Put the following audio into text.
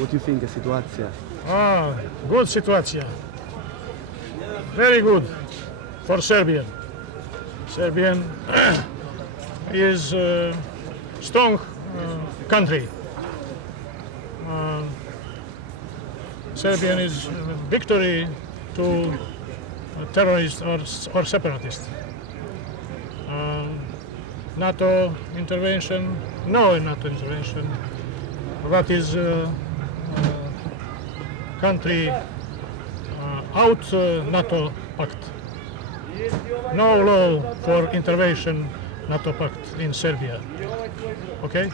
What do you think of sytuacja? Good situation. Very good for Serbian. Serbian is a strong country. Serbian is victory to terrorists or separatists. NATO intervention, no NATO intervention. That is country out NATO pact. No law for intervention NATO pact in Serbia. Okay?